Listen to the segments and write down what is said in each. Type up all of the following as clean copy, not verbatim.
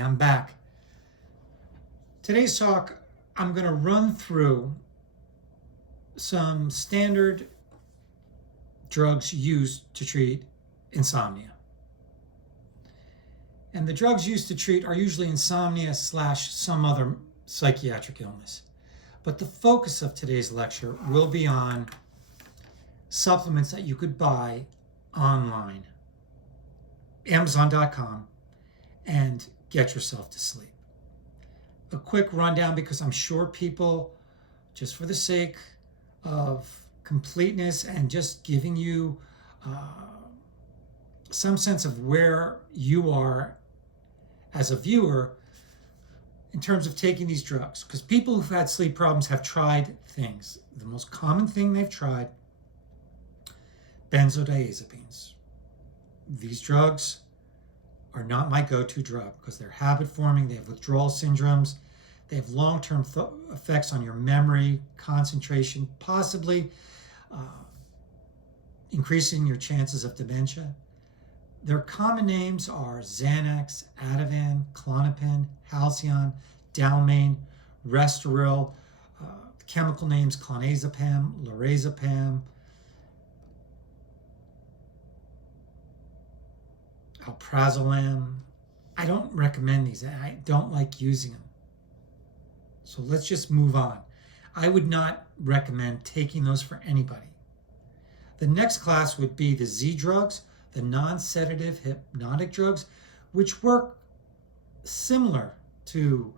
I'm back. Today's talk, I'm going to run through some standard drugs used to treat insomnia. And the drugs used to treat are usually insomnia / some other psychiatric illness. But the focus of today's lecture will be on supplements that you could buy online, Amazon.com, and get yourself to sleep. A quick rundown, because I'm sure people, just for the sake of completeness and just giving you some sense of where you are as a viewer in terms of taking these drugs. Because people who've had sleep problems have tried things. The most common thing they've tried, benzodiazepines. These drugs are not my go-to drug because they're habit forming, they have withdrawal syndromes, they have long-term effects on your memory, concentration, possibly increasing your chances of dementia. Their common names are Xanax, Ativan, klonopin, Halcion, dalmane, restoril, chemical names clonazepam, lorazepam, alprazolam. I don't recommend these. I don't like using them. So let's just move on. I would not recommend taking those for anybody. The next class would be the Z drugs, the non-sedative hypnotic drugs, which work similar to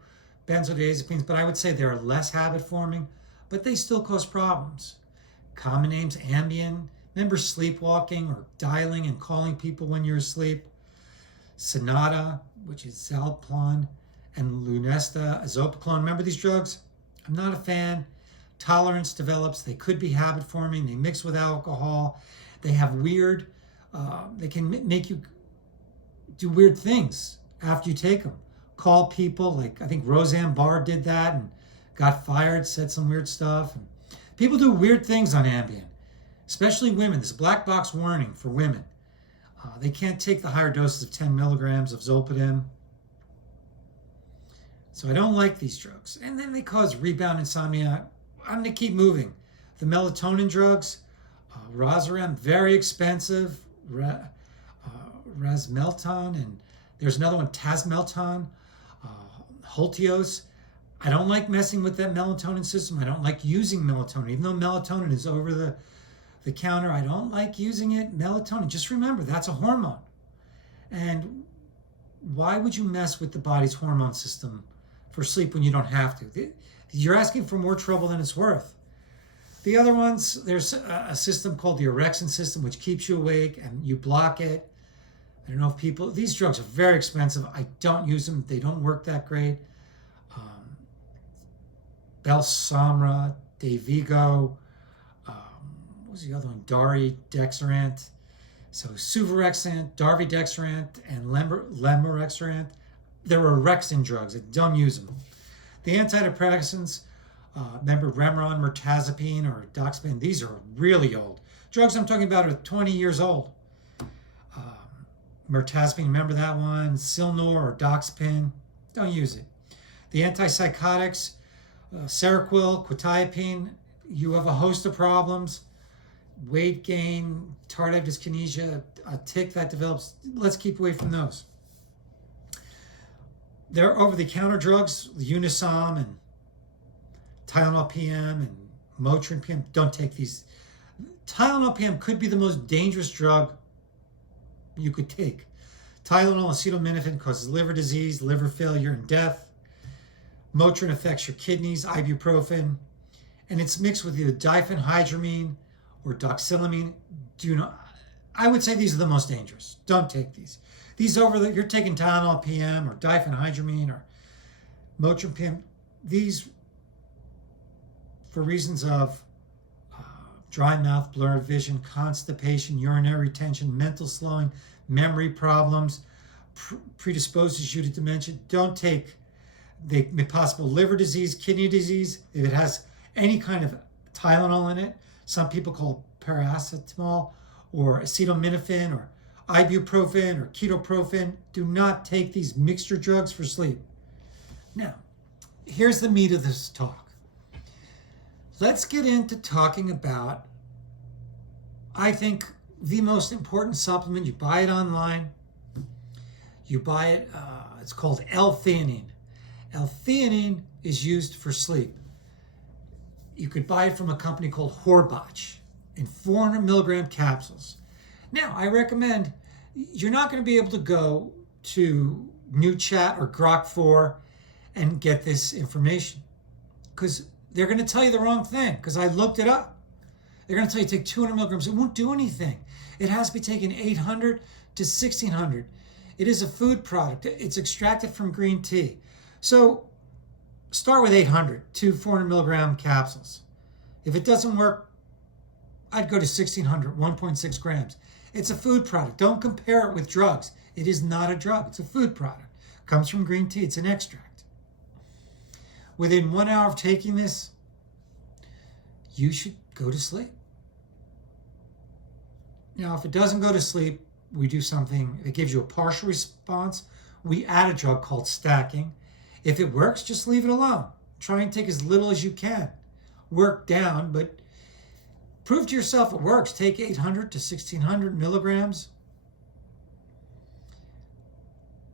benzodiazepines, but I would say they're less habit forming, but they still cause problems. Common names, ambien. Remember sleepwalking or dialing and calling people when you're asleep. Sonata, which is Zalplan, and Lunesta, azopiclone. Remember these drugs? I'm not a fan. Tolerance develops. They could be habit forming. They mix with alcohol. They have weird, they can make you do weird things after you take them. Call people, like I think Roseanne Barr did that and got fired, said some weird stuff. And people do weird things on Ambien, especially women. There's a black box warning for women. They can't take the higher doses of 10 milligrams of zolpidem. So I don't like these drugs. And then they cause rebound insomnia. I'm going to keep moving. The melatonin drugs, rozerem, very expensive. Resmelton, and there's another one, tasmelton, holtioz. I don't like messing with that melatonin system. I don't like using melatonin. Even though melatonin is over the counter, I don't like using it. Melatonin, just remember, that's a hormone. And why would you mess with the body's hormone system for sleep when you don't have to? You're asking for more trouble than it's worth. The other ones, there's a system called the orexin system, which keeps you awake and you block it. I don't know if people, these drugs are very expensive. I don't use them. They don't work that great. Belsomra, dayvigo, what was the other one? Daridexarant. So suvorexant, daridexarant, and lemorexarant. They're orexin drugs. I don't use them. The antidepressants, remember Remeron, mirtazepine, or doxepin. These are really old. Drugs I'm talking about are 20 years old. Mirtazepine, remember that one? Silnor or doxepin. Don't use it. The antipsychotics, seroquel, quetiapine. You have a host of problems. Weight gain, tardive dyskinesia, a tic that develops. Let's keep away from those. There are over-the-counter drugs, Unisom and Tylenol PM and Motrin PM. Don't take these. Tylenol PM could be the most dangerous drug you could take. Tylenol acetaminophen causes liver disease, liver failure, and death. Motrin affects your kidneys, ibuprofen, and it's mixed with either diphenhydramine or doxylamine. I would say these are the most dangerous. Don't take these. These you're taking Tylenol PM or diphenhydramine or Motrin PM. These, for reasons of dry mouth, blurred vision, constipation, urinary retention, mental slowing, memory problems, predisposes you to dementia. Don't take. They may possible liver disease, kidney disease. If it has any kind of Tylenol in it, some people call paracetamol or acetaminophen or ibuprofen or ketoprofen. Do not take these mixture drugs for sleep. Now, here's the meat of this talk. Let's get into talking about, I think, the most important supplement. You buy it online. You buy it, it's called L-Theanine. L-Theanine is used for sleep. You could buy it from a company called Horbach in 400 milligram capsules. Now, I recommend, you're not going to be able to go to New Chat or Grok 4 and get this information, because they're going to tell you the wrong thing, because I looked it up. They're going to tell you take 200 milligrams. It won't do anything. It has to be taken 800 to 1600. It is a food product. It's extracted from green tea. So start with 800 to 400 milligram capsules. If it doesn't work, I'd go to 1600, 1.6 grams. It's a food product. Don't compare it with drugs. It is not a drug. It's a food product. It comes from green tea. It's an extract. Within 1 hour of taking this, you should go to sleep. Now, if it doesn't go to sleep, we do something that gives you a partial response. We add a drug called stacking. If it works, just leave it alone. Try and take as little as you can. Work down, but prove to yourself it works. Take 800 to 1600 milligrams.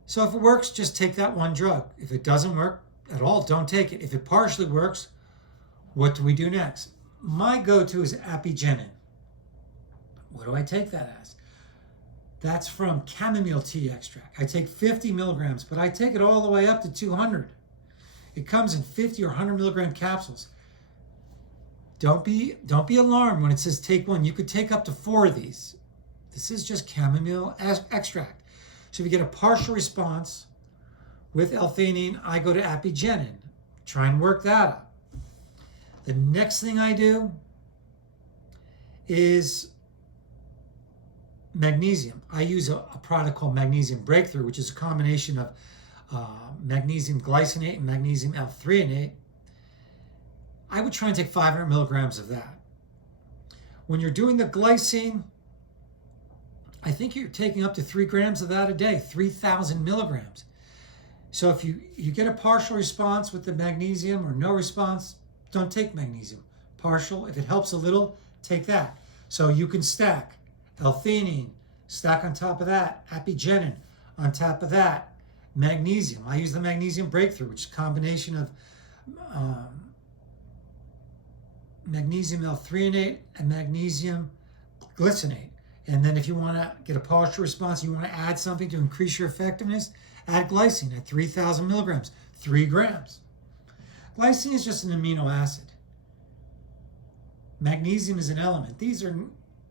So if it works, just take that one drug. If it doesn't work at all, don't take it. If it partially works, what do we do next? My go-to is Apigenin. What do I take that as? That's from chamomile tea extract. I take 50 milligrams, but I take it all the way up to 200. It comes in 50 or 100 milligram capsules. Don't be alarmed when it says take one. You could take up to 4 of these. This is just chamomile extract. So if you get a partial response with L-Theanine, I go to Apigenin. Try and work that up. The next thing I do is magnesium. I use a product called Magnesium Breakthrough, which is a combination of magnesium glycinate and magnesium L-Theanate. I would try and take 500 milligrams of that. When you're doing the glycine, I think you're taking up to 3 grams of that a day, 3,000 milligrams. So if you get a partial response with the magnesium or no response, don't take magnesium. Partial, if it helps a little, take that. So you can stack L-Theanine, stack on top of that, Apigenin, on top of that, magnesium. I use the Magnesium Breakthrough, which is a combination of magnesium L-Theanate and magnesium glycinate. And then if you want to get a partial response, you want to add something to increase your effectiveness, add glycine at 3,000 milligrams, 3 grams. Glycine is just an amino acid. Magnesium is an element.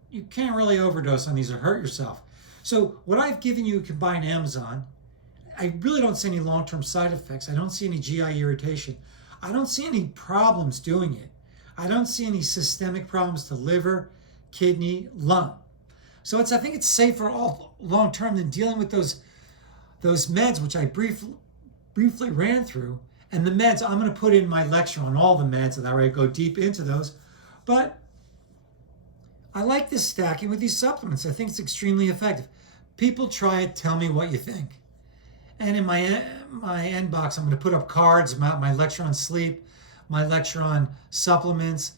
You can't really overdose on these or hurt yourself. So what I've given you can buy on Amazon. I really don't see any long-term side effects. I don't see any GI irritation. I don't see any problems doing it. I don't see any systemic problems to liver, kidney, lung. So I think it's safer all long-term than dealing with those meds, which I briefly ran through. And the meds, I'm going to put in my lecture on all the meds, and that way I go deep into those. But I like this stacking with these supplements. I think it's extremely effective. People try it, tell me what you think. And in my end box, I'm going to put up cards about my lecture on sleep, my lecture on supplements,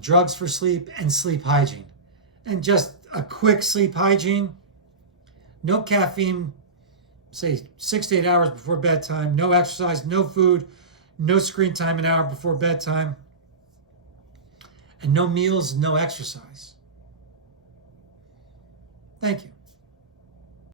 drugs for sleep, and sleep hygiene. And just a quick sleep hygiene, no caffeine, say 6 to 8 hours before bedtime, no exercise, no food, no screen time an hour before bedtime, and no meals, no exercise. Thank you.